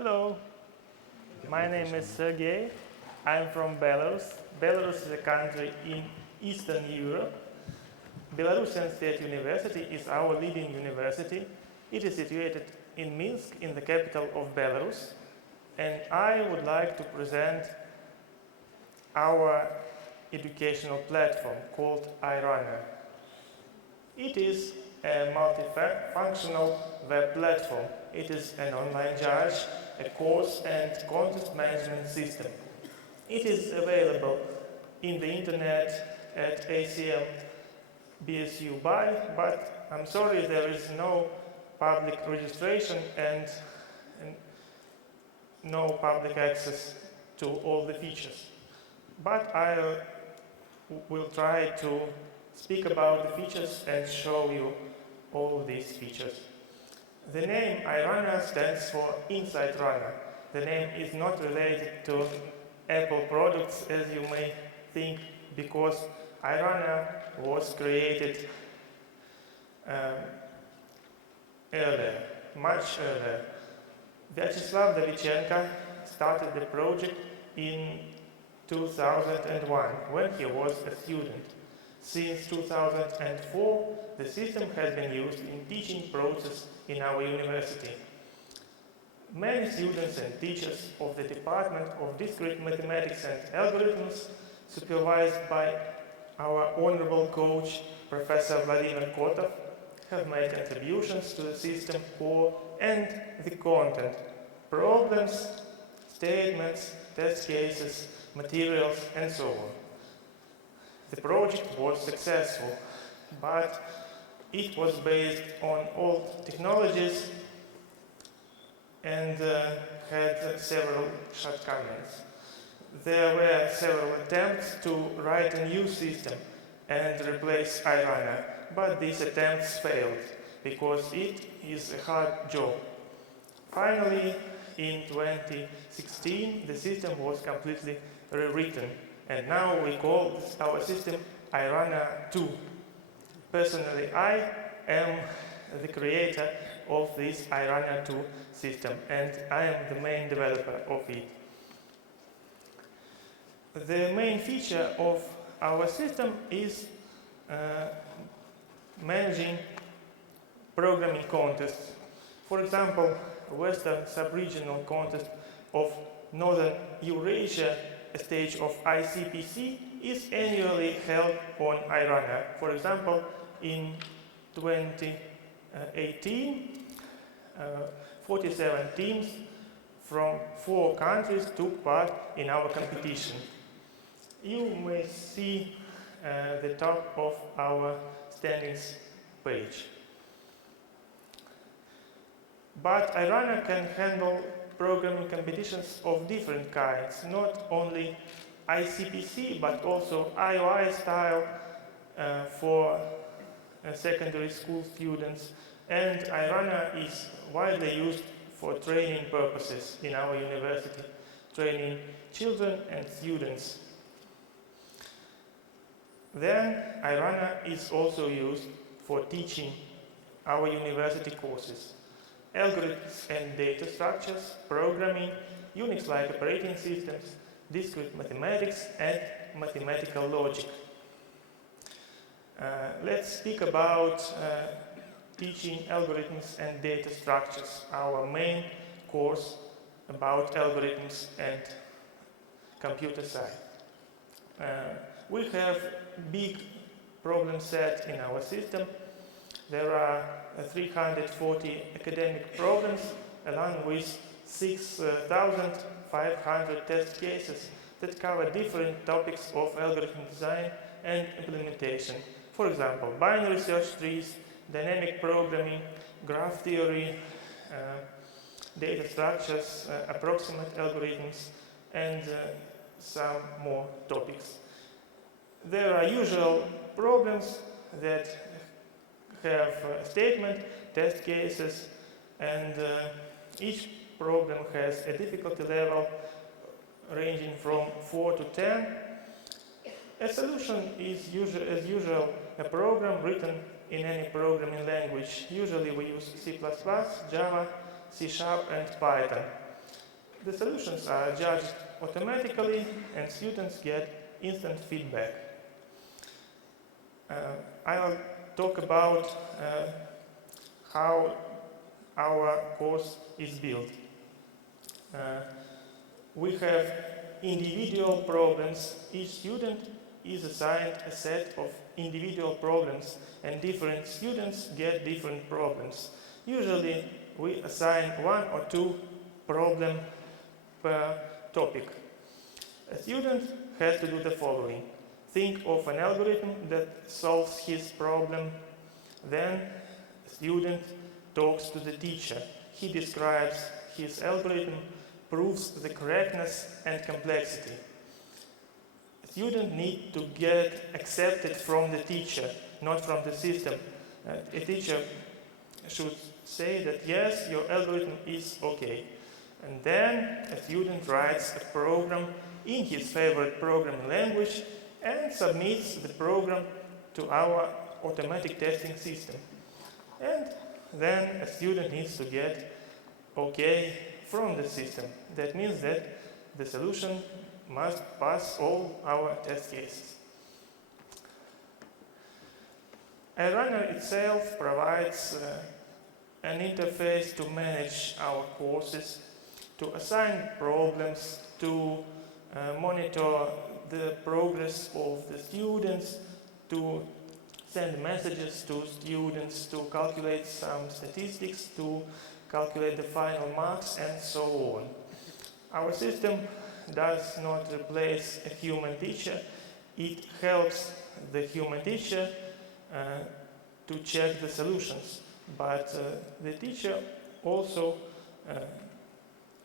Hello, my name is Sergei. I'm from Belarus. Belarus is a country in Eastern Europe. Belarusian State University is our leading university. It is situated in Minsk, in the capital of Belarus. And I would like to present our educational platform called iRunner. It is a multifunctional web platform. It is an online judge, a course and content management system. It is available in the internet at ACM BSU BY, but I'm sorry there is no public registration and no public access to all the features. But I will try to speak about the features and show you all these features. The name iRunner stands for Inside Runner. The name is not related to Apple products, as you may think, because iRunner was created earlier, much earlier. Vyacheslav Davichenko started the project in 2001 when he was a student. Since 2004, the system has been used in teaching process in our university. Many students and teachers of the Department of Discrete Mathematics and Algorithms, supervised by our honorable coach, Professor Vladimir Kotov, have made contributions to the system core and the content, problems, statements, test cases, materials, and so on. The project was successful, but it was based on old technologies and had several shortcomings. There were several attempts to write a new system and replace iRunner, but these attempts failed because it is a hard job. Finally, in 2016, the system was completely rewritten, and now we call our system iRunner 2. Personally, I am the creator of this iRunner 2 system, and I am the main developer of it. The main feature of our system is managing programming contests. For example, Western Sub-Regional Contest of Northern Eurasia, a stage of ICPC, is annually held on iRunner. For example, in 2018, 47 teams from 4 countries took part in our competition. You may see the top of our standings page. But iRunner can handle programming competitions of different kinds, not only ICPC, but also IOI style for secondary school students. And iRunner is widely used for training purposes in our university, training children and students. Then iRunner is also used for teaching our university courses. Algorithms and data structures, programming, Unix-like operating systems, discrete mathematics, and mathematical logic. Let's speak about teaching algorithms and data structures, our main course about algorithms and computer science. We have big problem set in our system. There are 340 academic problems along with 6,500 test cases that cover different topics of algorithm design and implementation. For example, binary search trees, dynamic programming, graph theory, data structures, approximate algorithms, and some more topics. There are usual problems that have statement, test cases, and each problem has a difficulty level ranging from 4 to 10. A solution is as usual a program written in any programming language. Usually we use C++, Java, C# and Python. The solutions are judged automatically and students get instant feedback. I'll talk about how our course is built. We have individual problems. Each student is assigned a set of individual problems, and different students get different problems. Usually, we assign 1 or 2 problems per topic. A student has to do the following. Think of an algorithm that solves his problem. Then, a student talks to the teacher. He describes his algorithm, proves the correctness and complexity. A student needs to get accepted from the teacher, not from the system. A teacher should say that yes, your algorithm is okay. And then a student writes a program in his favorite programming language and submits the program to our automatic testing system. And then a student needs to get okay from the system. That means that the solution must pass all our test cases. iRunner itself provides an interface to manage our courses, to assign problems, to monitor the progress of the students, to send messages to students, to calculate some statistics, to calculate the final marks, and so on. Our system does not replace a human teacher. It helps the human teacher to check the solutions, but the teacher also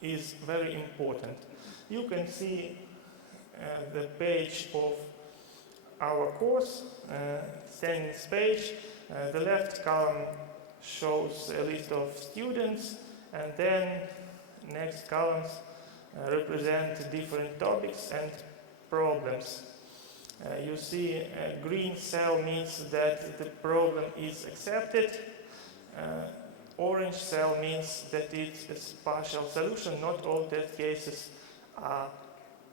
is very important. You can see the page of our course, standings page. The left column shows a list of students, and then next columns represent different topics and problems. You see a green cell means that the problem is accepted. Orange cell means that it's a partial solution, not all test cases are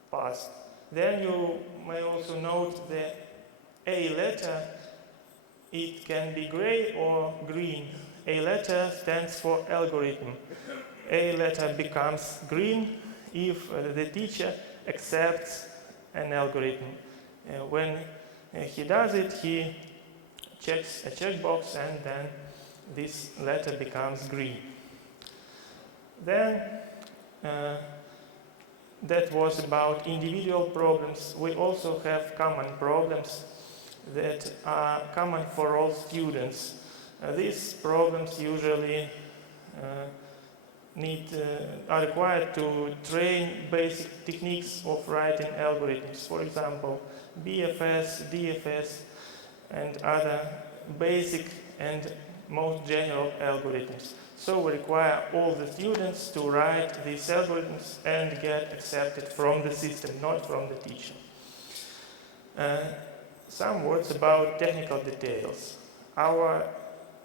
passed. Then you may also note the A letter. It can be gray or green. A letter stands for algorithm. A letter becomes green if the teacher accepts an algorithm. When he does it, he checks a checkbox, and then this letter becomes green. Then that was about individual problems. We also have common problems that are common for all students. These problems usually are required to train basic techniques of writing algorithms. For example, BFS, DFS, and other basic and most general algorithms. So we require all the students to write these algorithms and get accepted from the system, not from the teacher. Some words about technical details. Our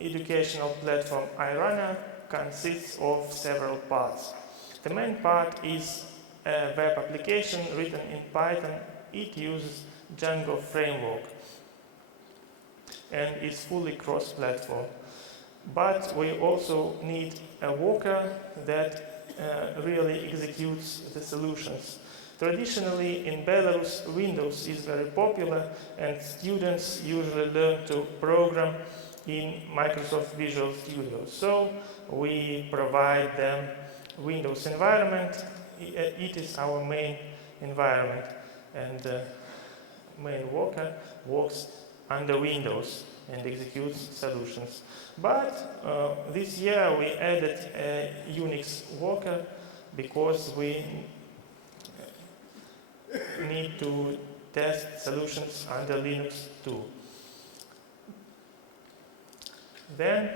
educational platform iRunner consists of several parts. The main part is a web application written in Python. It uses Django framework and is fully cross-platform. But we also need a worker that really executes the solutions. Traditionally, in Belarus, Windows is very popular, and students usually learn to program in Microsoft Visual Studio. So we provide them Windows environment. It is our main environment, and the main worker works under Windows and executes solutions. But this year we added a Unix worker because we need to test solutions under Linux too. Then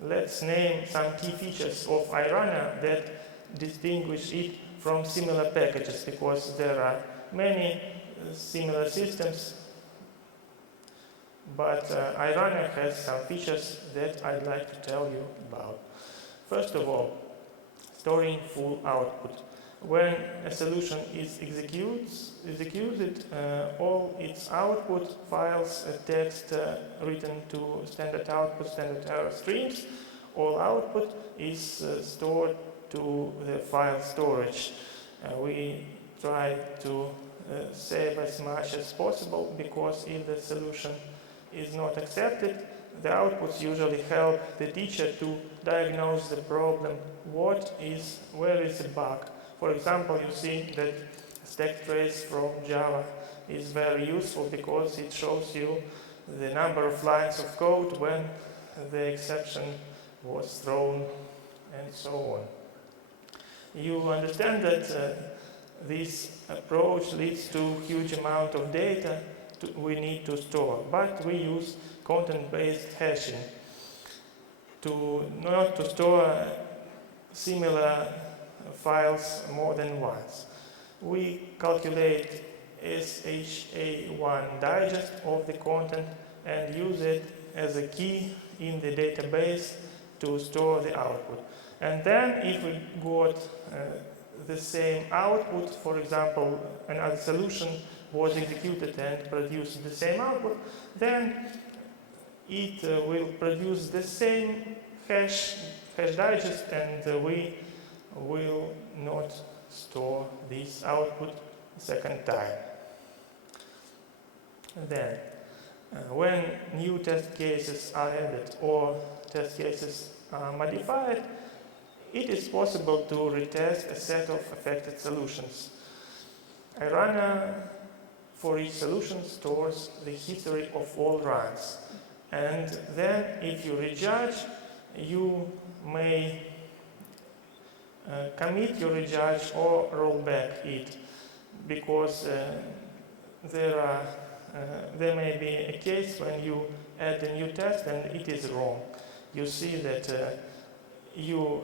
let's name some key features of iRunner that distinguish it from similar packages, because there are many similar systems, but iRunner has some features that I'd like to tell you about. First of all, storing full output. When a solution is executed, all its output files, text written to standard output, standard error streams, all output is stored to the file storage. We try to save as much as possible, because if the solution is not accepted, the outputs usually help the teacher to diagnose the problem, where is the bug. For example, you see that stack trace from Java is very useful because it shows you the number of lines of code when the exception was thrown, and so on. You understand that this approach leads to a huge amount of data we need to store, but we use content-based hashing not to store similar files more than once. We calculate SHA-1 digest of the content and use it as a key in the database to store the output. And then if we got the same output, for example, another solution was executed and produced the same output, then it will produce the same hash digest, and we will not store this output second time. Then, when new test cases are added or test cases are modified, it is possible to retest a set of affected solutions. iRunner for each solution stores the history of all runs. And then if you rejudge, you may commit your rejudge or roll back it, because there may be a case when you add a new test and it is wrong. You see that you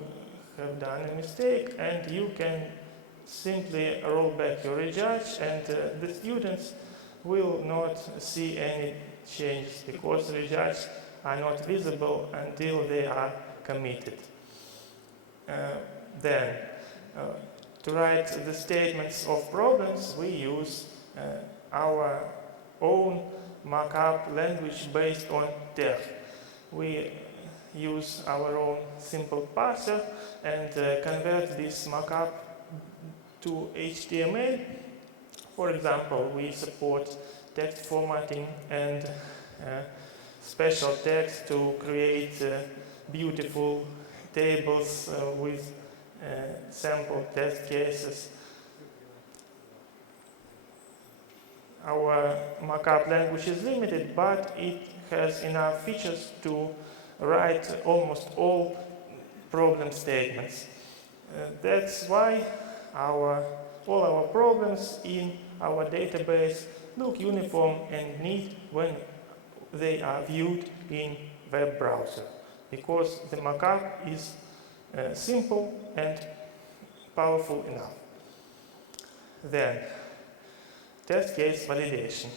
have done a mistake, and you can simply roll back your rejudge, and the students will not see any changes, because the rejudges are not visible until they are committed. Then, to write the statements of problems, we use our own markup language based on TEF. We use our own simple parser and convert this markup to HTML. For example, we support text formatting and special text to create beautiful tables with sample test cases. Our markup language is limited, but it has enough features to write almost all problem statements. That's why all our problems in our database look uniform and neat when they are viewed in web browser, because the markup is simple and powerful enough. Then, test case validation.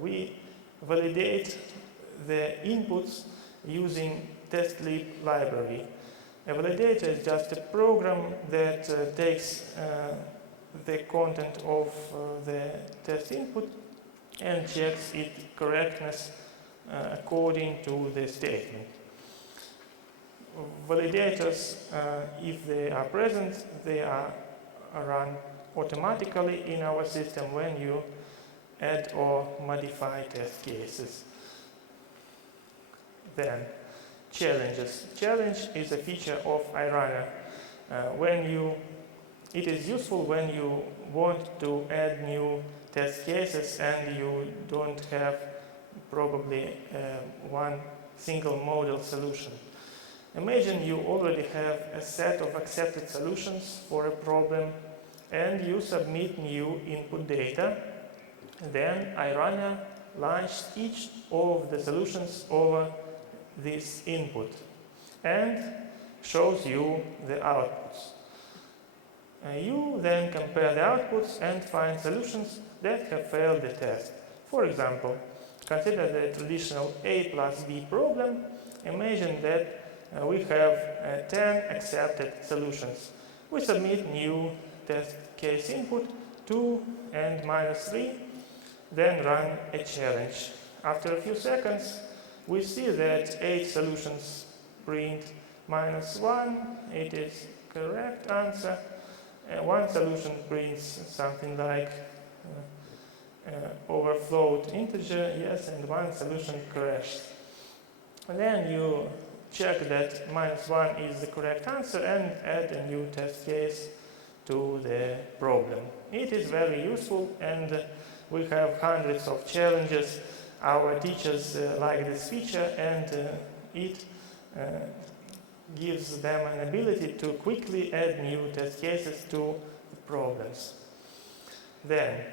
We validate the inputs using testlib library. A validator is just a program that takes the content of the test input and checks its correctness according to the statement. Validators, if they are present, they are run automatically in our system when you add or modify test cases. Then, challenges. Challenge is a feature of iRunner. It is useful when you want to add new test cases and you don't have probably one single model solution. Imagine you already have a set of accepted solutions for a problem and you submit new input data. Then iRunner launches each of the solutions over this input and shows you the outputs. You then compare the outputs and find solutions that have failed the test. For example, consider the traditional A plus B problem. Imagine that we have 10 accepted solutions. We submit new test case input 2 and -3, then run a challenge. After a few seconds, we see that 8 solutions print -1, it is correct answer. One solution prints something like overflowed integer, yes, and one solution crashes. And then you check that -1 is the correct answer and add a new test case to the problem. It is very useful, and we have hundreds of challenges. Our teachers like this feature, and it gives them an ability to quickly add new test cases to the problems. Then,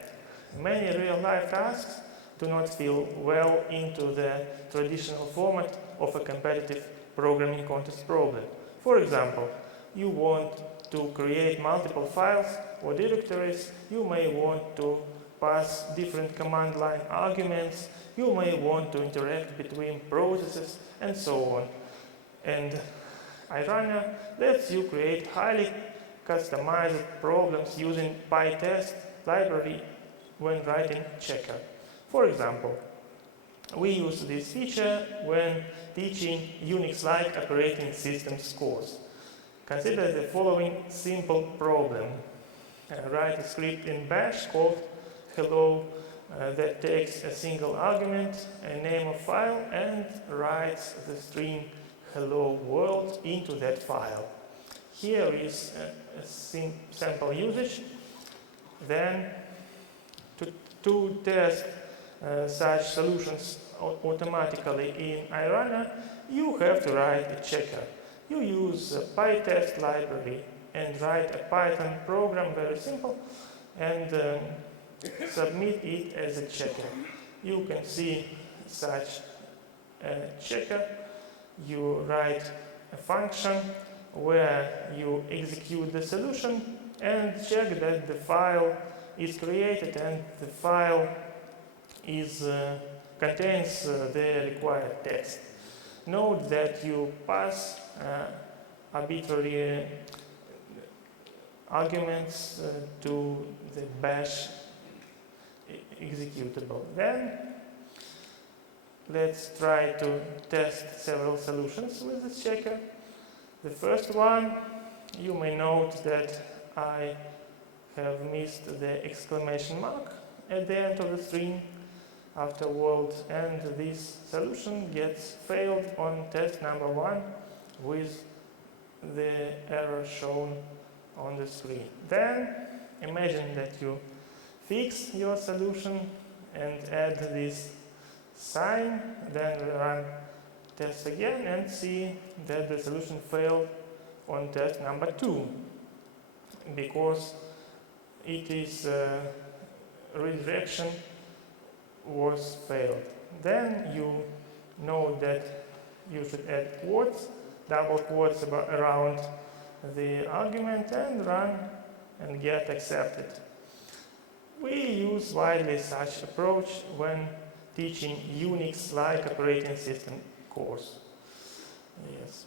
many real-life tasks do not fit well into the traditional format of a competitive programming contest problem. For example, you want to create multiple files or directories, you may want to pass different command line arguments, you may want to interact between processes, and so on. And iRunner lets you create highly customized problems using PyTest library when writing checker. For example, we use this feature when teaching Unix-like operating systems course. Consider the following simple problem. Write a script in Bash called hello that takes a single argument, a name of file, and writes the string hello world into that file. Here is a sample usage. Then to test such solutions automatically in iRunner, you have to write a checker. You use a PyTest library and write a Python program, very simple, and submit it as a checker. You can see such a checker. You write a function where you execute the solution and check that the file is created and the file contains the required text. Note that you pass arbitrary arguments to the bash executable. Then let's try to test several solutions with this checker. The first one, you may note that I have missed the exclamation mark at the end of the string afterward, and this solution gets failed on test number 1 with the error shown on the screen. Then imagine that you fix your solution and add this sign, then run test again and see that the solution failed on test number 2 because it is redirection was failed. Then you know that you should add quotes, double quotes around the argument, and run and get accepted. We use widely such approach when teaching Unix-like operating system course. Yes.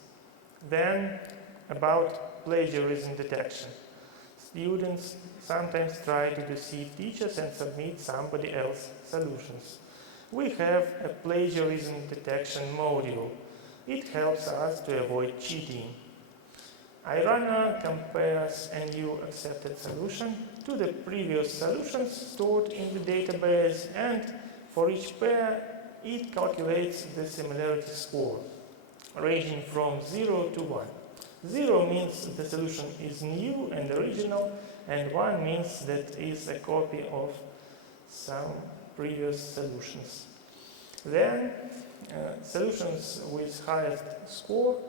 Then about plagiarism detection. Students sometimes try to deceive teachers and submit somebody else's solutions. We have a plagiarism detection module. It helps us to avoid cheating. iRunner compares a new accepted solution to the previous solutions stored in the database, and for each pair, it calculates the similarity score, ranging from 0 to 1. 0 means the solution is new and original, and 1 means that is a copy of some previous solutions. Then, solutions with highest score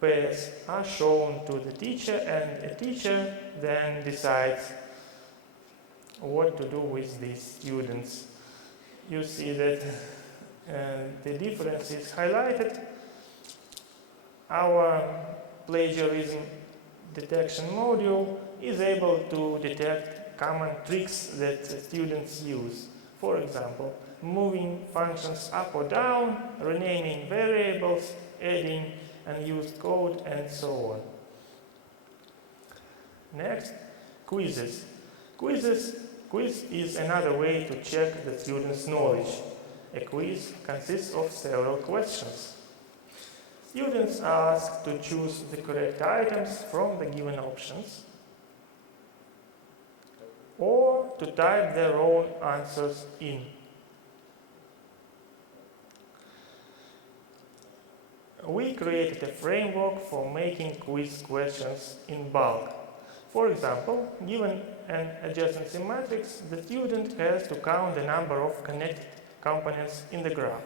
pairs are shown to the teacher, and a teacher then decides what to do with these students. You see that the difference is highlighted. Our plagiarism detection module is able to detect common tricks that students use. For example, moving functions up or down, renaming variables, adding unused code, and so on. Next, quizzes. Quiz is another way to check the student's knowledge. A quiz consists of several questions. Students are asked to choose the correct items from the given options, or to type their own answers in. We created a framework for making quiz questions in bulk. For example, given an adjacency matrix, the student has to count the number of connected components in the graph.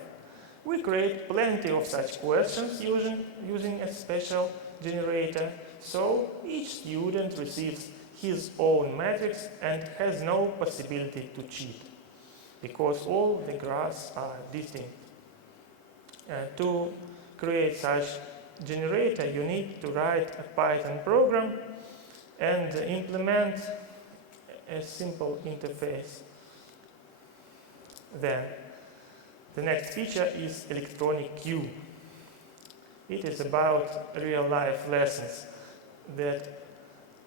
We create plenty of such questions using a special generator, so each student receives his own matrix and has no possibility to cheat, because all the graphs are distinct. To create such generator, you need to write a Python program and implement a simple interface. Then, the next feature is electronic queue. It is about real-life lessons that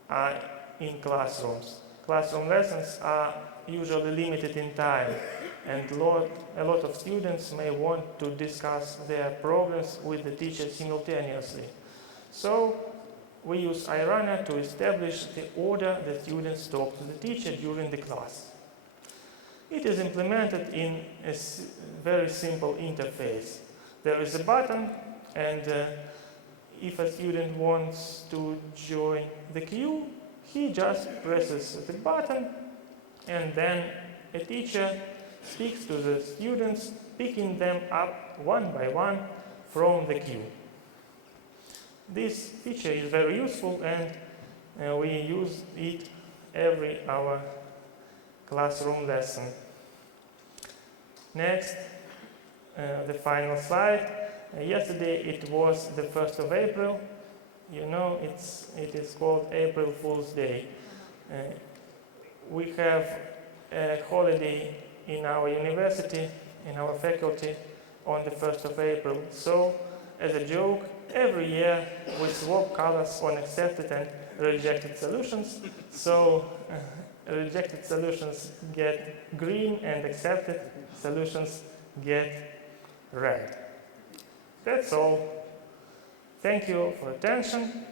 are in classrooms. Classroom lessons are usually limited in time, and a lot of students may want to discuss their progress with the teacher simultaneously. So we use iRunner to establish the order the students talk to the teacher during the class. It is implemented in a very simple interface. There is a button, and if a student wants to join the queue, he just presses the button, and then a teacher speaks to the students, picking them up one by one from the queue. This feature is very useful, and we use it every our classroom lesson. Next, the final slide. Yesterday it was the 1st of April. You know, it is called April Fool's Day. We have a holiday in our university, in our faculty, on the 1st of April. So, as a joke, every year we swap colors on accepted and rejected solutions. So, rejected solutions get green and accepted solutions get red. That's all. Thank you for attention.